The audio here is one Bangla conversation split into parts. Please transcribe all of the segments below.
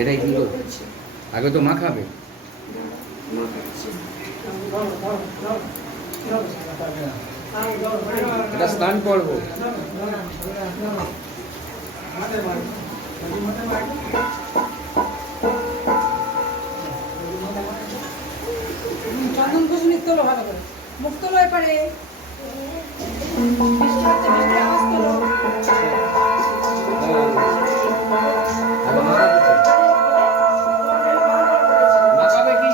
এটাই কি করছে? আগে তো মা খাবে। এটা স্নান করবো। চন্দন কুসুমি তোলো ভালো করে, মুখ তোলো এপারে, বৃষ্টি হচ্ছে, বৃষ্টি আওয়াজ তোলো। মাখাবে কি?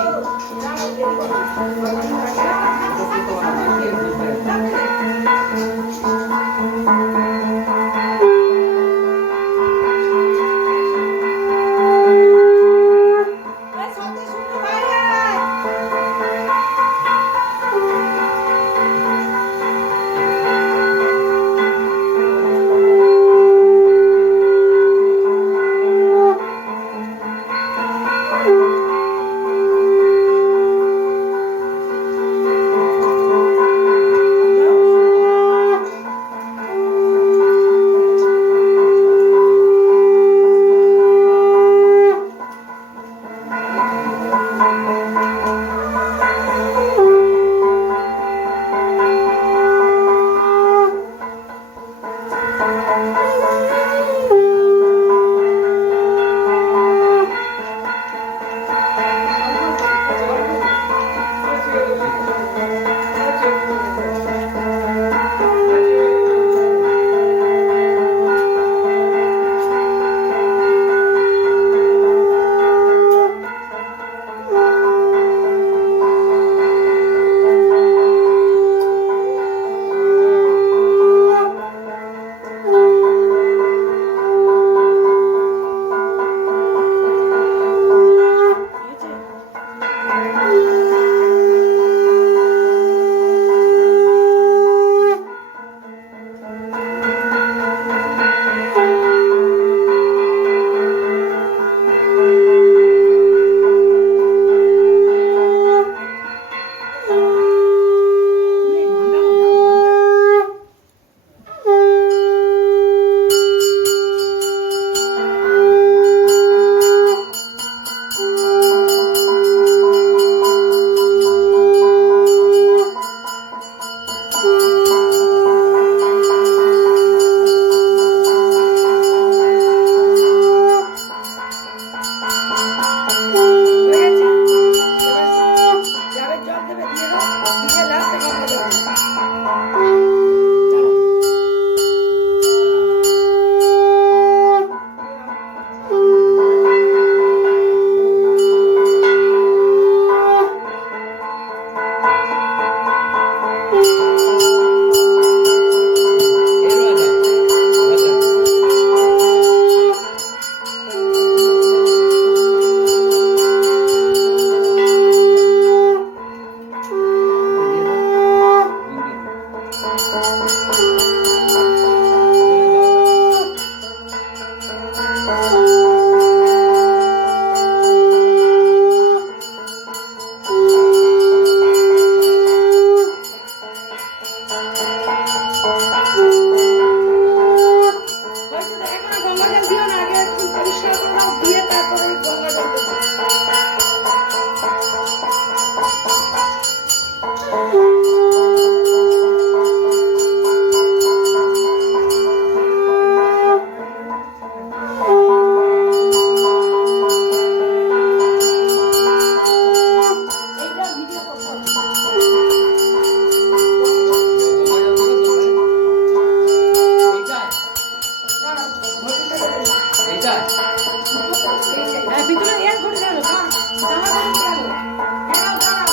ভিতরে এর ঘটে গেল, দাঁড়াও, দাঁড়াও, দাঁড়াও।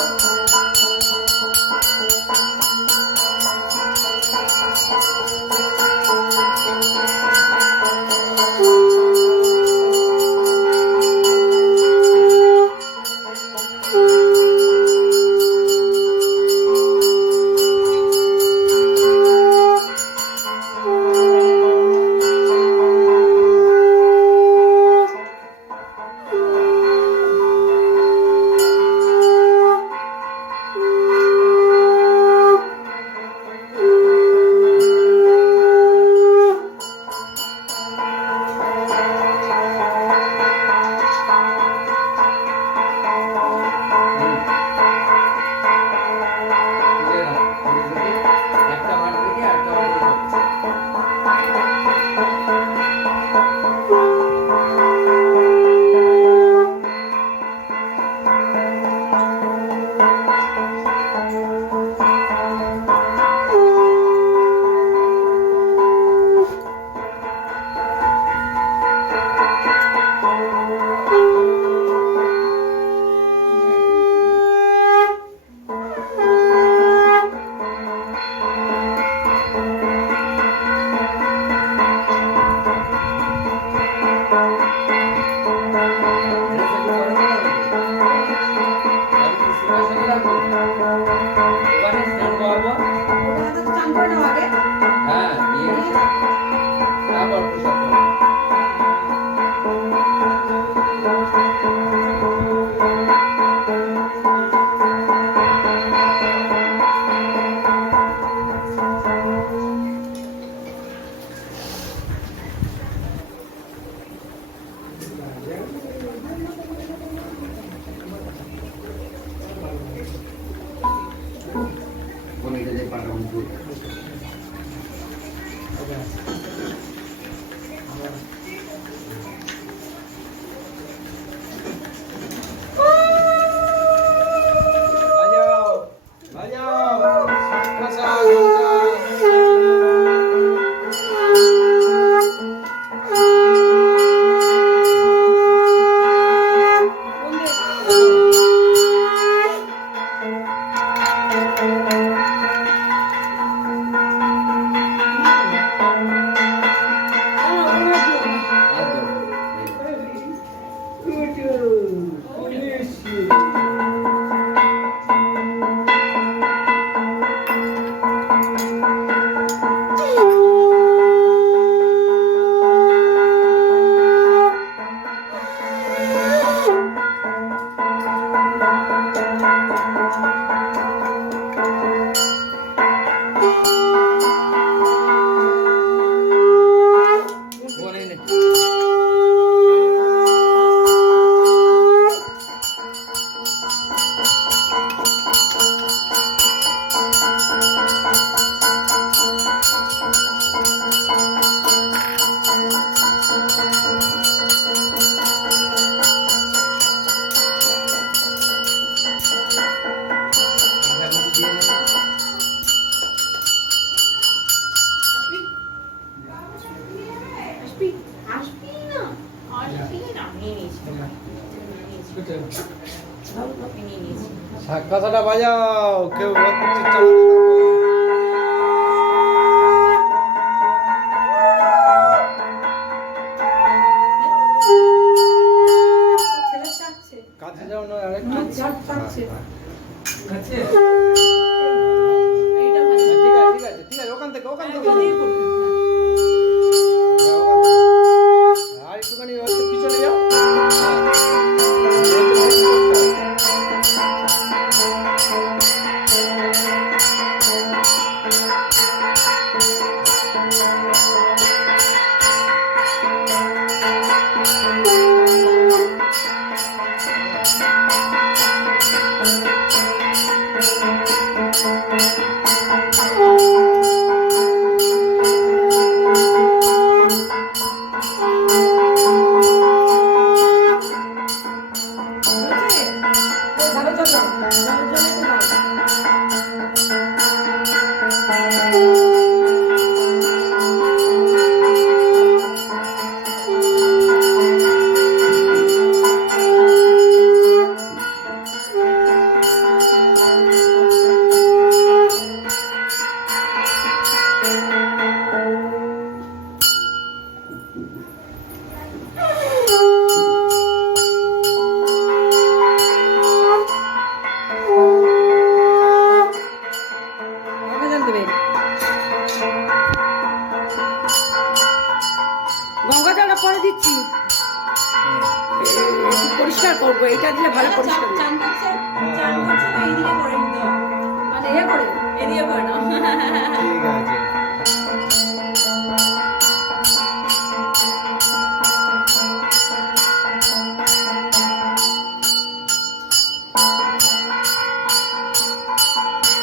বাজাও বাজাও শাঁখা ঘন্টা। আর দাও। বোন এই নে। এখানে মতো দিয়ে নে। আসবি আসবি না আসবি না নিয়ে নিয়েছি নিয়ে নিয়েছি শাঁখাটা বাজাও, কেউ রক্ত চালাতে থাকো। ছেলে ডাকছে। কাছে যাও না আরেকটু। ডাকছে। এইটা ভালো ঠিক আছে ঠিক আছে ঠিক আছে, ওখান থেকে ওখান থেকে। এটা দিয়ে করবি। হ্যাঁ, ওখান থেকে। আর একটুখানি হচ্ছে পিছনে যাও। হয়েছে? ওই ধারে চলো। ধারে চলে তো দাও। আমাকে জান দেবে। গঙ্গা জলটা পরে দিচ্ছি। একটু পরিষ্কার করবো, এটা দিলে ভালো পরিষ্কার হবে। চান করছে তো এইদিকে করে নিতে হবে মানে এ করে এদিকে করে নাও ঠিক আছে।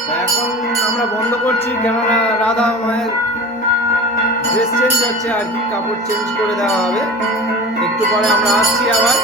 তা এখন আমরা বন্ধ করছি, কেননা রাধা মায়ের ড্রেস চেঞ্জ হচ্ছে আর কি, কাপড় চেঞ্জ করে দেওয়া হবে। একটু পরে আমরা আসছি আবার।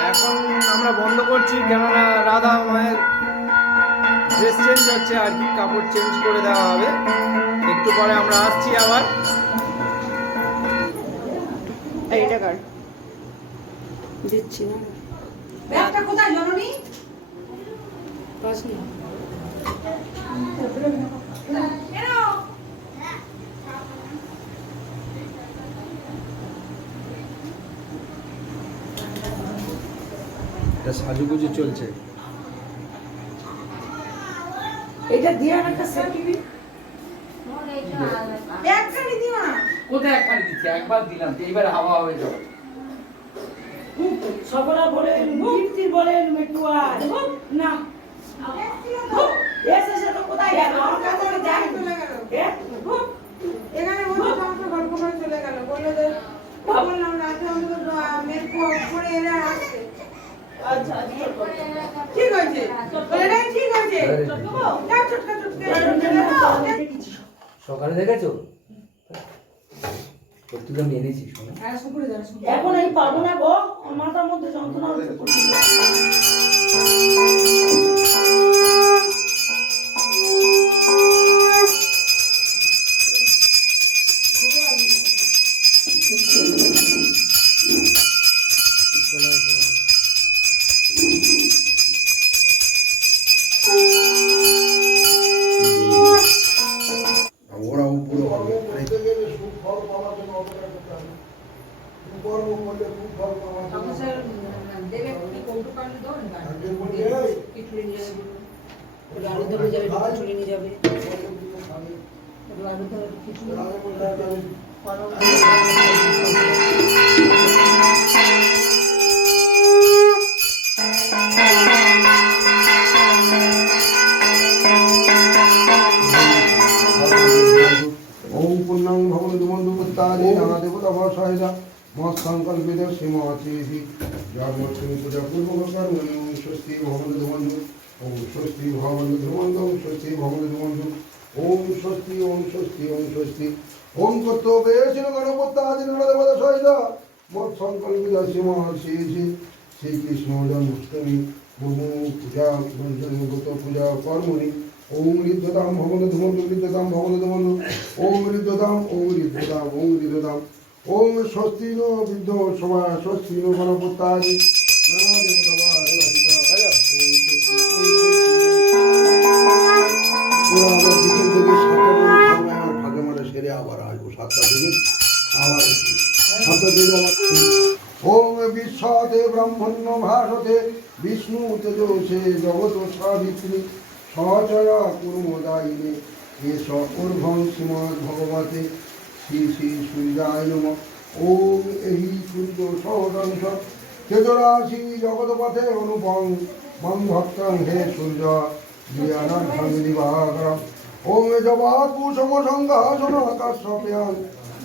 এখন আমরা বন্ধ করছি, কেননা রাধা মায়ের ড্রেস চেঞ্জ হচ্ছে আর কি, কাপড় চেঞ্জ করে দেওয়া হবে। একটু পরে আমরা আসছি আবার। এইটা কার দিচ্ছি না। ব্যাগটা কোথায় জননী? পাস না। এটা সাজুগুজু চলছে। এটা দিয়ে একটা সার্টিফিকেট একখানি দিও না। কোথায় একখানি দিচ্ছি? একবার দিলাম, এইবার হাওয়া হয়ে যাবে। সকলা বলেন কীর্তি বলেন মেটুয়ার না এসে সে তো কোথায় গেল? আমার কাছে তো যাই চলে গেল। এখানে বসে সমস্ত গল্প করে চলে গেল, বললো যে বললাম রাতে অন্তত মেয়ের পরে এরা আসছে। আচ্ছা ঠিক হয়েছে, বলে নাই ঠিক হয়েছে। যাও চটকা চটকা সকালে দেখেছো সত্যি আমি এনেছি, শোনো। এখন এই পাবো না গো, আমার মাথার মধ্যে যন্ত্রণা হচ্ছে। ওরা উপরে হবে আলু ধরে যাবে, খিচুড়ি নিয়ে যাবে। আলু ধরে খিচুড়ি ওম পূর্ণাং ভগবতী বন্ধুপুত্তাদি নানা দেবতা ভাষায়দা মৎসংকল্পিত সীমাচেহি জন্মষ্টমী পূজা পূর্বকর্ণ ওম স্বস্তি ভগবতী বন্ধু ওম স্বস্তি ভগবতী বন্ধু ওম স্বস্তি ভগবতী বন্ধু ওম স্বস্তি ওম স্বস্তি ওম স্বস্তি ওম কর্তব্যে ছিল গণপত্তাদি নানা দেবতা সহিতা মৎসংকল্পিত সীমাচেহি শ্রীকৃষ্ণ জন্মাষ্টমী পূজা পূজা কর্মণি ওম ঋদ্ধতাম ভগবতী বন্ধু ঋদ্ধতাম ভগবতী বন্ধু ওম ঋদ্ধতাম ওম ঋদ্ধতাম ওম ঋদ্ধতাম ওম স্বস্তি নো বৃদ্ধ সভা স্বস্তি নো গণপত্তাদি নানা দেবতা আবার বিকেল থেকে 7টা পর্যন্ত আমার ফাঁকে মারে সেরে আবার আসবো 7টা থেকে আবার 7টা থেকে আবার ওম বিশ্বতে ব্রহ্মণ্য ভাষতে বিষ্ণু তেজসে জগৎ সাবিত্রী সচরা কুর্মদায়িনে এস উর্ভং শ্রীমদ্ ভগবতে শ্রী শ্রী সূর্যায় নমঃ ওম এই সূর্য সহদংশ তেজরাশি জগৎপথে অনুপম মম ভক্তং হে সূর্য জ্ঞানার্থং দিবাকরম ওম জবা কুসুম সংঘাসন কাশ্যপ্যাং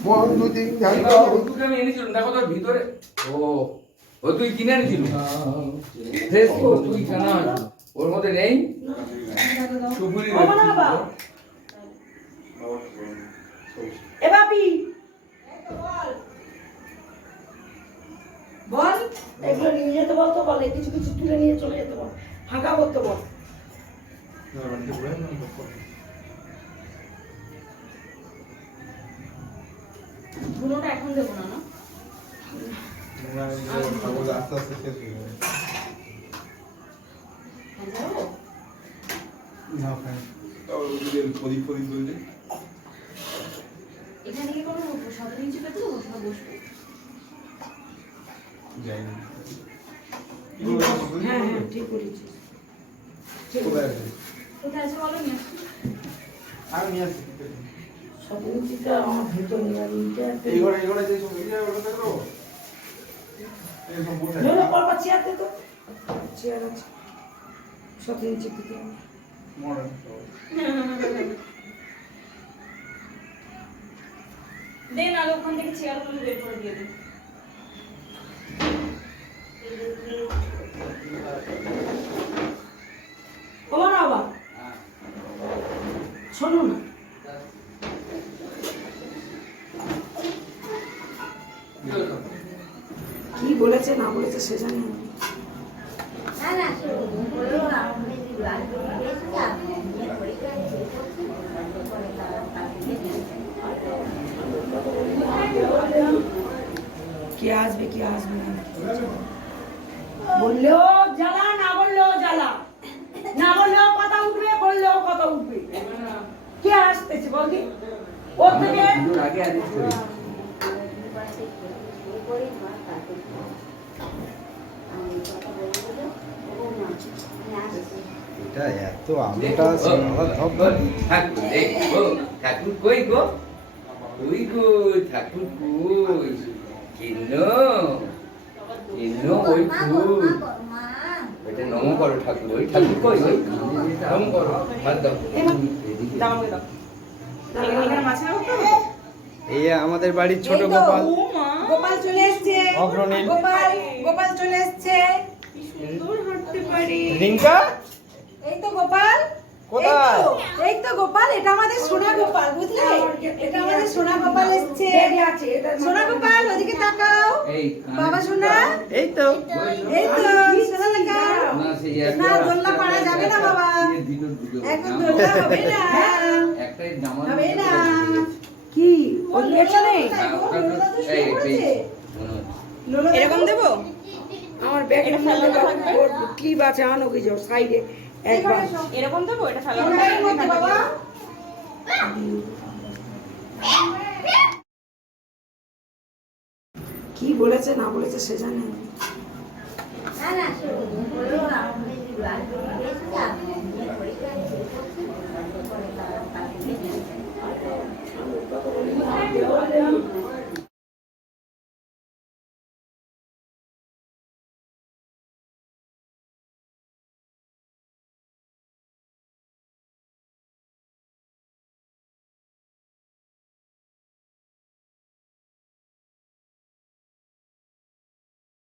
মহান্তুতিং ধ্যানতা বন্ধুকে আমি এনেছিলাম, দেখো তোর ভিতরে। ও তুই কিনে এনেছিল ফ্রেশ তো, তুই কেনা হয়েছিল ওর মধ্যে নেই সুপুরি এ বাপি বল, এগুলো নিয়ে যেতে বলতো, বলে কিছু কিছু তুলে নিয়ে চলে যেতে বল, ফাঁকা করতে বল। ধুনোটা এখন দেবো না, না? আস্তে আস্তে শেষ হয়ে যাবে। যাবো? না ফ্যান প্রদীপ প্রদীপ বলছে এখানে কি কোনো সাদা নিচে পেতে দেবো, না বসবো? যাই না। হ্যাঁ হ্যাঁ ঠিক বলেছিস। কোথায় আছে? কোথায় আছে বলো, নিয়ে আসছি। আমি নিয়ে আসছি। সবজিটা আমার ভেতর নিয়ে এই ঘরে যে সব ইয়ে ওটা দেখো। এই সব বসে আছে। পরপর চেয়ার দে তো, চেয়ার আছে সাথে নিচে দিতে হবে। মডার্ন দে না, ওখান থেকে চেয়ারগুলো বের করে দিয়ে দিই। ওমা না বাবা, শোনো না, কি বলেছে না বলেছে সে জানি না। কে আসবে কে আসবে না বললেও জ্বালা, না বললেও জ্বালা, না বললেও কথা উঠবে, বললেও কথা উঠবে। কে আসতেছে বলদি ওর থেকে? ভিতর আগে অ্যারেঞ্জ করি। এটা এত আমটা ধপ ঠাকুর দেখো, ঠাকুর কই গো? ওই গো ঠাকুর কই? কিন্ন ওই ফুল। এটা নম করো ঠাকুর, ওই ঠাকুর কই? ওই নম করো, হাত দাও। দাও আমাকে দাও। এখানে মাঝখানে রাখতে হবে? এই আমাদের বাড়ির ছোট এই তো, গোপাল ও মা, গোপাল চলে এসছে। অগ্রণী। গোপাল চলে এসছে। কি সুন্দর হাঁটতে পারে। রিঙ্কা এই তো গোপাল। কোথায়? এই তো গোপাল, এটা আমাদের সোনা গোপাল, বুঝলে? এটা আমাদের সোনা গোপাল এসছে। সোনা গোপাল ওদিকে তাকাও। এই বাবা সোনা, এই তো এই তো সোনা তাকাও। না সেই না, দোলনা পাড়া যাবে না বাবা। ভিতর ঢুকে এখন দোলনা হবে না। একটাই জামা হবে না। কি ওই পেছনে? এরকম দেবো? আমার ব্যাগের মধ্যে ক্লিপ আছে, আনো কিছু সাইডে একবার। এরকম দেবো? এটা ফেলা ব্যাগের মধ্যে বাবা। কি বলেছে না বলেছে সে জানে।